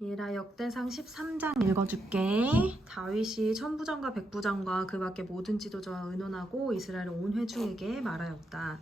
얘라 역대상 13장 읽어줄게. 다윗이 천부장과 백부장과 그 밖에 모든 지도자와 의논하고 이스라엘 온 회중에게 말하였다.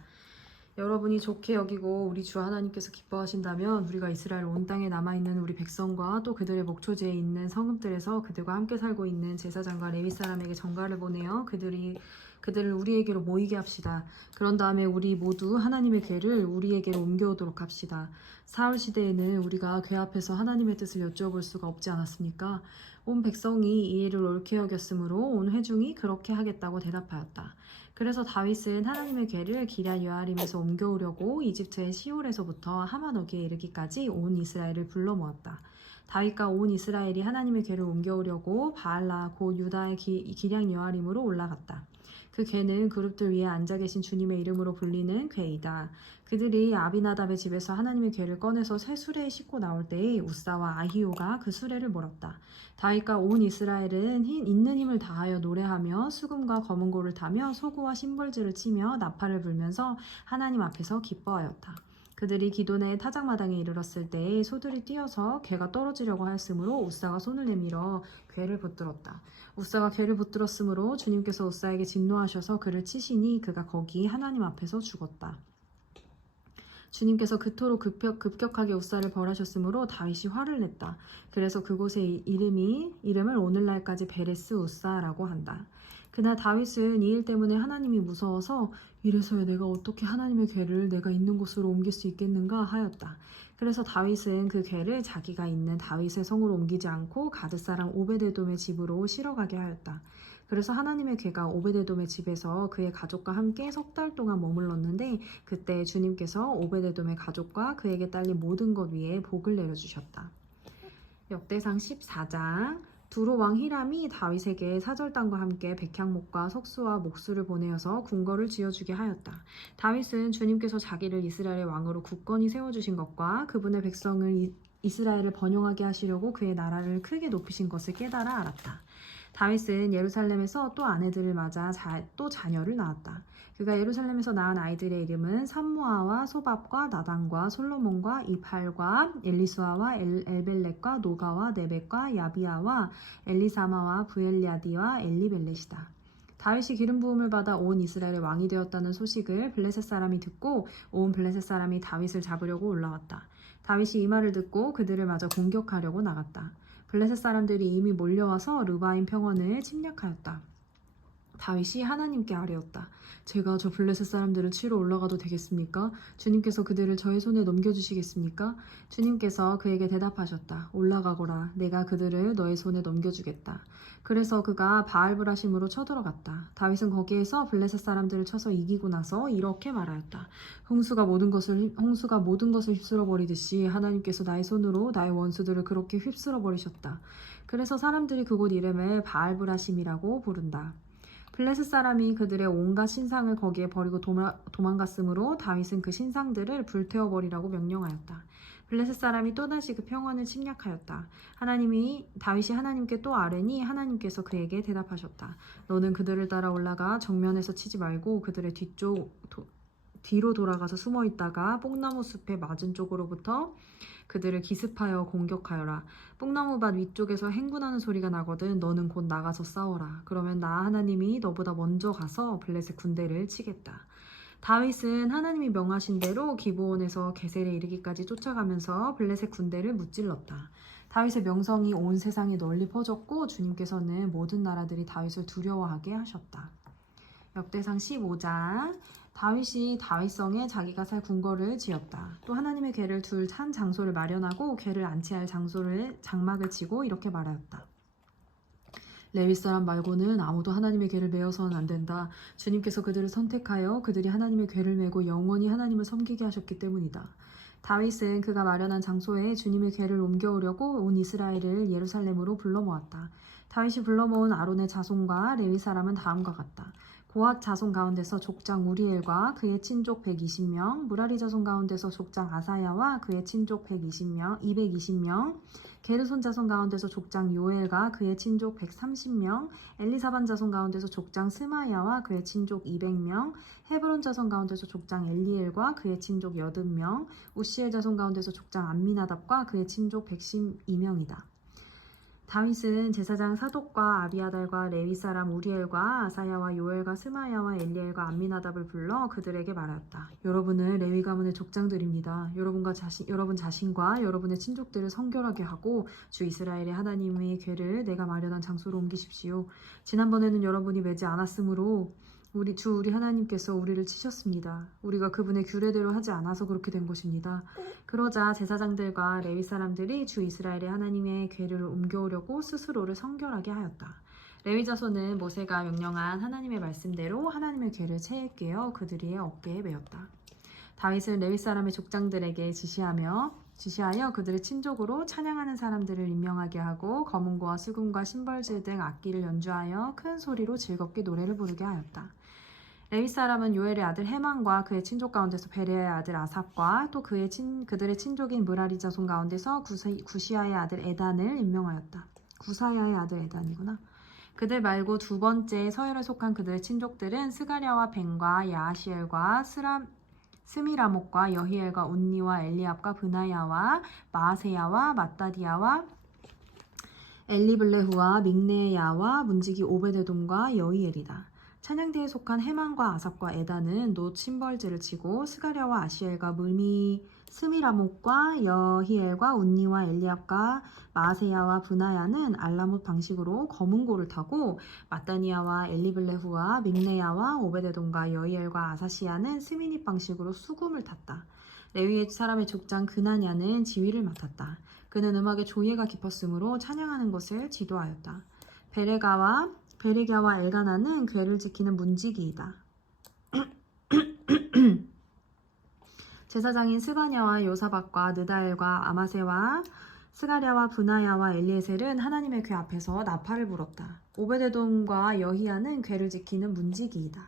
여러분이 좋게 여기고 우리 주 하나님께서 기뻐하신다면 우리가 이스라엘 온 땅에 남아있는 우리 백성과 또 그들의 목초지에 있는 성읍들에서 그들과 함께 살고 있는 제사장과 레위 사람에게 전가를 보내어 그들을 우리에게로 모이게 합시다. 그런 다음에 우리 모두 하나님의 궤를 우리에게로 옮겨오도록 합시다. 사울 시대에는 우리가 궤 앞에서 하나님의 뜻을 여쭤볼 수가 없지 않았습니까? 온 백성이 이 일을 옳게 여겼으므로 온 회중이 그렇게 하겠다고 대답하였다. 그래서 다윗은 하나님의 궤를 기럇 여아림에서 옮겨오려고 이집트의 시올에서부터 하마노기에 이르기까지 온 이스라엘을 불러 모았다. 다윗과 온 이스라엘이 하나님의 궤를 옮겨오려고 바알라 곧 유다의 기럇 여아림으로 올라갔다. 그 궤는 그룹들 위에 앉아 계신 주님의 이름으로 불리는 궤이다. 그들이 아비나답의 집에서 하나님의 궤를 꺼내서 새 수레에 싣고 나올 때에 우사와 아히오가 그 수레를 몰았다. 다윗과 온 이스라엘은 있는 힘을 다하여 노래하며 수금과 검은고를 타며 소고와 심벌즈를 치며 나팔을 불면서 하나님 앞에서 기뻐하였다. 그들이 기도내 타작마당에 이르렀을 때에 소들이 뛰어서 궤가 떨어지려고 하였으므로 우사가 손을 내밀어 궤를 붙들었다. 우사가 궤를 붙들었으므로 주님께서 우사에게 진노하셔서 그를 치시니 그가 거기 하나님 앞에서 죽었다. 주님께서 그토록 급격하게 우사를 벌하셨으므로 다윗이 화를 냈다. 그래서 그곳의 이름을 오늘날까지 베레스 우사라고 한다. 그날 다윗은 이 일 때문에 하나님이 무서워서 이래서야 내가 어떻게 하나님의 궤를 내가 있는 곳으로 옮길 수 있겠는가 하였다. 그래서 다윗은 그 궤를 자기가 있는 다윗의 성으로 옮기지 않고 가드 사람 오베데돔의 집으로 실어가게 하였다. 그래서 하나님의 궤가 오베데돔의 집에서 그의 가족과 함께 석 달 동안 머물렀는데 그때 주님께서 오베데돔의 가족과 그에게 딸린 모든 것 위에 복을 내려주셨다. 역대상 14장 두로 왕 히람이 다윗에게 사절단과 함께 백향목과 석수와 목수를 보내어서 궁궐을 지어주게 하였다. 다윗은 주님께서 자기를 이스라엘의 왕으로 굳건히 세워주신 것과 그분의 백성을 이스라엘을 번영하게 하시려고 그의 나라를 크게 높이신 것을 깨달아 알았다. 다윗은 예루살렘에서 또 아내들을 맞아 또 자녀를 낳았다. 그가 예루살렘에서 낳은 아이들의 이름은 삼무아와 소밥과 나단과 솔로몬과 이팔과 엘리수아와 엘벨렉과 노가와 네벡과 야비아와 엘리사마와 부엘리아디와 엘리벨렛이다. 다윗이 기름 부음을 받아 온 이스라엘의 왕이 되었다는 소식을 블레셋 사람이 듣고 온 블레셋 사람이 다윗을 잡으려고 올라왔다. 다윗이 이 말을 듣고 그들을 마저 공격하려고 나갔다. 블레셋 사람들이 이미 몰려와서 르바임 평원을 침략하였다. 다윗이 하나님께 아뢰었다. 제가 저 블레셋 사람들을 치러 올라가도 되겠습니까? 주님께서 그들을 저의 손에 넘겨주시겠습니까? 주님께서 그에게 대답하셨다. 올라가거라. 내가 그들을 너의 손에 넘겨주겠다. 그래서 그가 바알브라심으로 쳐들어갔다. 다윗은 거기에서 블레셋 사람들을 쳐서 이기고 나서 이렇게 말하였다. 홍수가 모든 것을 휩쓸어 버리듯이 하나님께서 나의 손으로 나의 원수들을 그렇게 휩쓸어 버리셨다. 그래서 사람들이 그곳 이름을 바알브라심이라고 부른다. 블레셋 사람이 그들의 온갖 신상을 거기에 버리고 도망갔으므로 다윗은 그 신상들을 불태워버리라고 명령하였다. 블레셋 사람이 또다시 그 평원을 침략하였다. 다윗이 하나님께 또 아뢰니 하나님께서 그에게 대답하셨다. 너는 그들을 따라 올라가 정면에서 치지 말고 그들의 뒤로 돌아가서 숨어 있다가 뽕나무 숲의 맞은 쪽으로부터 그들을 기습하여 공격하여라. 뽕나무밭 위쪽에서 행군하는 소리가 나거든 너는 곧 나가서 싸워라. 그러면 나 하나님이 너보다 먼저 가서 블레셋 군대를 치겠다. 다윗은 하나님이 명하신 대로 기브온에서 게셀에 이르기까지 쫓아가면서 블레셋 군대를 무찔렀다. 다윗의 명성이 온 세상에 널리 퍼졌고 주님께서는 모든 나라들이 다윗을 두려워하게 하셨다. 역대상 15장 다윗이 다윗성에 자기가 살 궁궐을 지었다. 또 하나님의 궤를 둘 한 장소를 마련하고 궤를 안치할 장막을 치고 이렇게 말하였다. 레위 사람 말고는 아무도 하나님의 궤를 메어서는 안 된다. 주님께서 그들을 선택하여 그들이 하나님의 궤를 메고 영원히 하나님을 섬기게 하셨기 때문이다. 다윗은 그가 마련한 장소에 주님의 궤를 옮겨오려고 온 이스라엘을 예루살렘으로 불러 모았다. 다윗이 불러 모은 아론의 자손과 레위 사람은 다음과 같다. 고핫 자손 가운데서 족장 우리엘과 그의 친족 120명, 무라리 자손 가운데서 족장 아사야와 그의 친족 220명, 게르손 자손 가운데서 족장 요엘과 그의 친족 130명, 엘리사반 자손 가운데서 족장 스마야와 그의 친족 200명, 헤브론 자손 가운데서 족장 엘리엘과 그의 친족 80명, 우시엘 자손 가운데서 족장 암미나답과 그의 친족 112명이다. 다윗은 제사장 사독과 아비아달과 레위 사람 우리엘과 아사야와 요엘과 스마야와 엘리엘과 암미나답을 불러 그들에게 말하였다. 여러분은 레위 가문의 족장들입니다. 여러분 자신과 여러분의 친족들을 성결하게 하고 주 이스라엘의 하나님의 궤를 내가 마련한 장소로 옮기십시오. 지난번에는 여러분이 매지 않았으므로 우리 하나님께서 우리를 치셨습니다. 우리가 그분의 규례대로 하지 않아서 그렇게 된 것입니다. 그러자 제사장들과 레위 사람들이 주 이스라엘의 하나님의 궤를 옮겨오려고 스스로를 성결하게 하였다. 레위 자손은 모세가 명령한 하나님의 말씀대로 하나님의 궤를 채에 꿰어 그들의 어깨에 메었다. 다윗은 레위 사람의 족장들에게 지시하여 그들의 친족으로 찬양하는 사람들을 임명하게 하고 검은고와 수금과 심벌질 등 악기를 연주하여 큰 소리로 즐겁게 노래를 부르게 하였다. 레위 사람은 요엘의 아들 헤만과 그의 친족 가운데서 베레아의 아들 아삽과 또 그들의 친족인 무라리 자손 가운데서 구시아의 아들 에단을 임명하였다. 구사야의 아들 에단이구나. 그들 말고 두 번째 서열에 속한 그들의 친족들은 스가랴와 벤과 야하시엘과 스미라목과 여히엘과 온니와 엘리압과 브나야와 마아세야와 마따디야와 엘리블레후와 믹네야와 문지기 오베데돔과 여히엘이다. 찬양대에 속한 헤만과 아삽과 에단은 놋 심벌지를 치고 스가랴와 아시엘과 스미라목과 여히엘과 운니와 엘리압과 마아세야와 브나야는 알라못 방식으로 검은고를 타고 마따니야와 엘리블레후와 믹네야와 오베데돔과 여히엘과 아사시야는 스미닛 방식으로 수금을 탔다. 레위 사람의 족장 그나냐는 지휘를 맡았다. 그는 음악에 조예가 깊었으므로 찬양하는 것을 지도하였다. 베레갸와 엘가나는 궤를 지키는 문지기이다. 제사장인 스바냐와 요사박과 느다엘과 아마세와 스가랴와 브나야와 엘리에셀은 하나님의 궤 앞에서 나팔을 불었다. 오베데돔과 여히야는 궤를 지키는 문지기이다.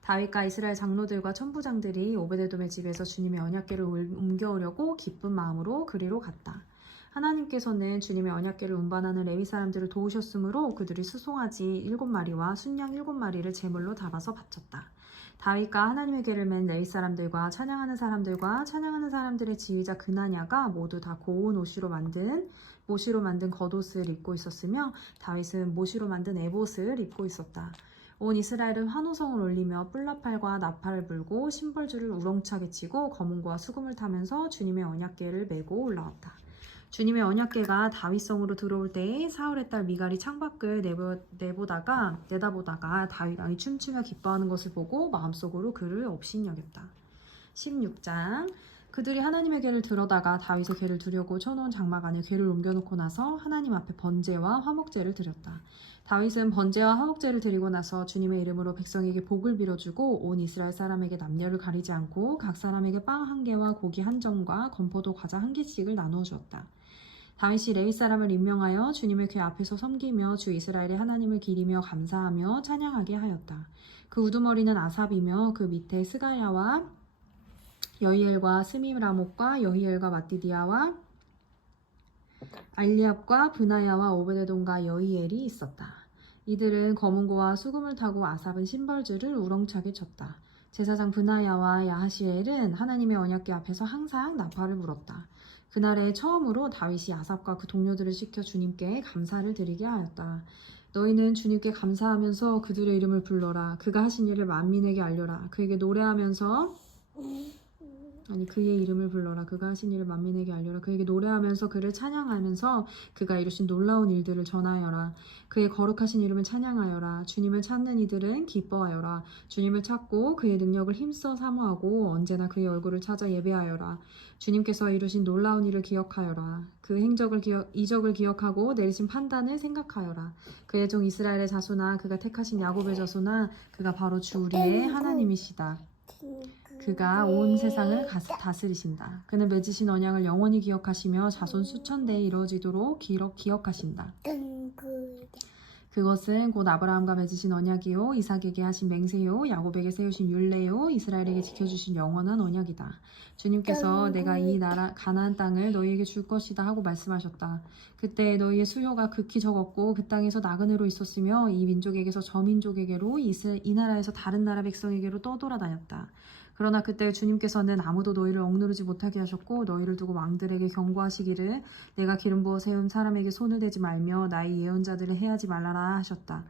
다윗과 이스라엘 장로들과 천부장들이 오베데돔의 집에서 주님의 언약궤를 옮겨오려고 기쁜 마음으로 그리로 갔다. 하나님께서는 주님의 언약궤를 운반하는 레위 사람들을 도우셨으므로 그들이 수송아지 7마리와 순양 7마리를 제물로 담아서 바쳤다. 다윗과 하나님의 궤를 맨 레위 사람들과 찬양하는 사람들의 지휘자 그나냐가 모두 다 고운 모시로 만든 겉옷을 입고 있었으며 다윗은 모시로 만든 에봇을 입고 있었다. 온 이스라엘은 환호성을 올리며 뿔나팔과 나팔을 불고 심벌줄을 우렁차게 치고 검은고와 수금을 타면서 주님의 언약궤를 메고 올라왔다. 주님의 언약궤가 다윗성으로 들어올 때에 사울의 딸 미갈이 창밖을 내다보다가 다윗 왕이 춤추며 기뻐하는 것을 보고 마음속으로 그를 업신여겼다. 16장 그들이 하나님의 궤를 들어다가 다윗의 궤를 두려고 쳐놓은 장막 안에 궤를 옮겨놓고 나서 하나님 앞에 번제와 화목제를 드렸다. 다윗은 번제와 화목제를 드리고 나서 주님의 이름으로 백성에게 복을 빌어주고 온 이스라엘 사람에게 남녀를 가리지 않고 각 사람에게 빵 1개와 고기 1점과 건포도 과자 1개씩을 나누어 주었다. 다윗이 레위 사람을 임명하여 주님의 궤 앞에서 섬기며 주 이스라엘의 하나님을 기리며 감사하며 찬양하게 하였다. 그 우두머리는 아삽이며 그 밑에 스가랴와 여히엘과 스미라목과 여히엘과 마띠디아와 알리압과 브나야와 오베데돔과 여히엘이 있었다. 이들은 검은고와 수금을 타고 아삽은 심벌줄을 우렁차게 쳤다. 제사장 브나야와 야하시엘은 하나님의 언약궤 앞에서 항상 나팔을 불었다. 그날에 처음으로 다윗이 아삽과 그 동료들을 시켜 주님께 감사를 드리게 하였다. 너희는 주님께 감사하면서 그들의 이름을 불러라. 그가 하신 일을 만민에게 알려라. 그에게 노래하면서 그의 이름을 불러라. 그가 하신 일을 만민에게 알려라. 그에게 노래하면서 그를 찬양하면서 그가 이루신 놀라운 일들을 전하여라. 그의 거룩하신 이름을 찬양하여라. 주님을 찾는 이들은 기뻐하여라. 주님을 찾고 그의 능력을 힘써 사모하고 언제나 그의 얼굴을 찾아 예배하여라. 주님께서 이루신 놀라운 일을 기억하여라. 그 이적을 기억하고 내리신 판단을 생각하여라. 그의 종 이스라엘의 자손아, 그가 택하신 야곱의 자손아, 그가 바로 주 우리의 하나님이시다. 그가 온 세상을 다스리신다. 그는 맺으신 언약을 영원히 기억하시며 자손 수천 대에 이루어지도록 기억하신다. 그것은 곧 아브라함과 맺으신 언약이요 이삭에게 하신 맹세요 야곱에게 세우신 율례요 이스라엘에게 지켜주신 영원한 언약이다. 주님께서 내가 이 나라 가나안 땅을 너희에게 줄 것이다 하고 말씀하셨다. 그때 너희의 수요가 극히 적었고 그 땅에서 나그네로 있었으며 이 민족에게서 저 민족에게로 이 나라에서 다른 나라 백성에게로 떠돌아다녔다. 그러나 그때 주님께서는 아무도 너희를 억누르지 못하게 하셨고 너희를 두고 왕들에게 경고하시기를 내가 기름 부어 세운 사람에게 손을 대지 말며 나의 예언자들을 해하지 말라라 하셨다.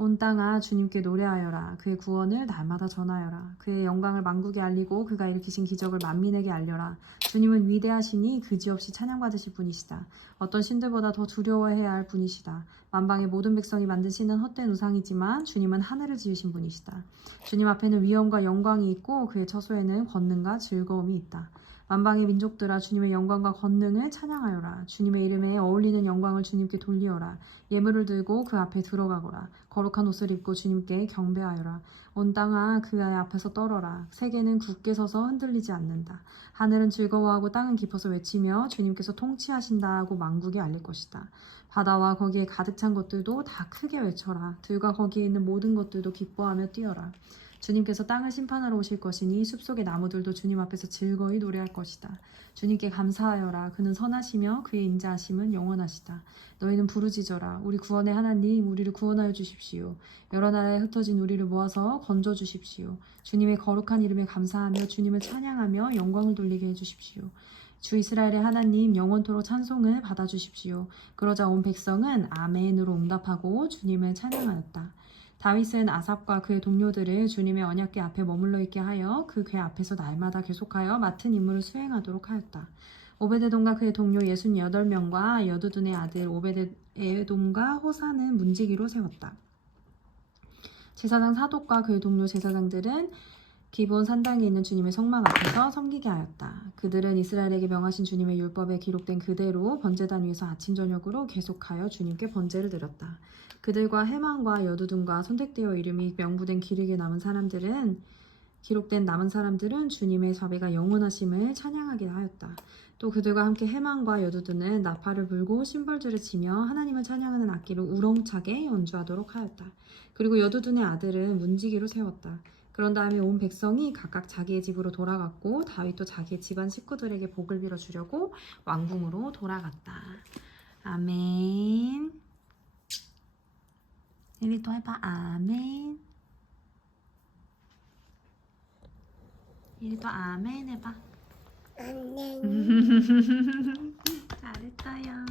온 땅아 주님께 노래하여라. 그의 구원을 날마다 전하여라. 그의 영광을 만국에 알리고 그가 일으키신 기적을 만민에게 알려라. 주님은 위대하시니 그지없이 찬양받으실 분이시다. 어떤 신들보다 더 두려워해야 할 분이시다. 만방의 모든 백성이 만든 신은 헛된 우상이지만 주님은 하늘을 지으신 분이시다. 주님 앞에는 위엄과 영광이 있고 그의 처소에는 권능과 즐거움이 있다. 만방의 민족들아 주님의 영광과 권능을 찬양하여라. 주님의 이름에 어울리는 영광을 주님께 돌리어라. 예물을 들고 그 앞에 들어가거라. 거룩한 옷을 입고 주님께 경배하여라. 온 땅아 그의 앞에서 떨어라. 세계는 굳게 서서 흔들리지 않는다. 하늘은 즐거워하고 땅은 기뻐서 외치며 주님께서 통치하신다 하고 만국에 알릴 것이다. 바다와 거기에 가득 찬 것들도 다 크게 외쳐라. 들과 거기에 있는 모든 것들도 기뻐하며 뛰어라. 주님께서 땅을 심판하러 오실 것이니 숲속의 나무들도 주님 앞에서 즐거이 노래할 것이다. 주님께 감사하여라. 그는 선하시며 그의 인자하심은 영원하시다. 너희는 부르짖어라. 우리 구원의 하나님 우리를 구원하여 주십시오. 여러 나라에 흩어진 우리를 모아서 건져 주십시오. 주님의 거룩한 이름에 감사하며 주님을 찬양하며 영광을 돌리게 해주십시오. 주 이스라엘의 하나님 영원토록 찬송을 받아주십시오. 그러자 온 백성은 아멘으로 응답하고 주님을 찬양하였다. 다윗은 아삽과 그의 동료들을 주님의 언약궤 앞에 머물러 있게 하여 그 궤 앞에서 날마다 계속하여 맡은 임무를 수행하도록 하였다. 오베데돔과 그의 동료 68명과 여두둔의 아들 오베데돔과 호사는 문지기로 세웠다. 제사장 사독과 그의 동료 제사장들은 기본 산당에 있는 주님의 성막 앞에서 섬기게 하였다. 그들은 이스라엘에게 명하신 주님의 율법에 기록된 그대로 번제단 위에서 아침 저녁으로 계속하여 주님께 번제를 드렸다. 그들과 해만과 여두둔과 선택되어 이름이 명부된 기록에 기록된 남은 사람들은 주님의 자비가 영원하심을 찬양하게 하였다. 또 그들과 함께 해만과 여두둔은 나팔을 불고 심벌들을 치며 하나님을 찬양하는 악기를 우렁차게 연주하도록 하였다. 그리고 여두둔의 아들은 문지기로 세웠다. 그런 다음에 온 백성이 각각 자기의 집으로 돌아갔고 다윗도 자기의 집안 식구들에게 복을 빌어주려고 왕궁으로 돌아갔다. 아멘. 우리 또 해봐. 아멘. 우리 또 아멘 해봐. 아멘. 잘했어요.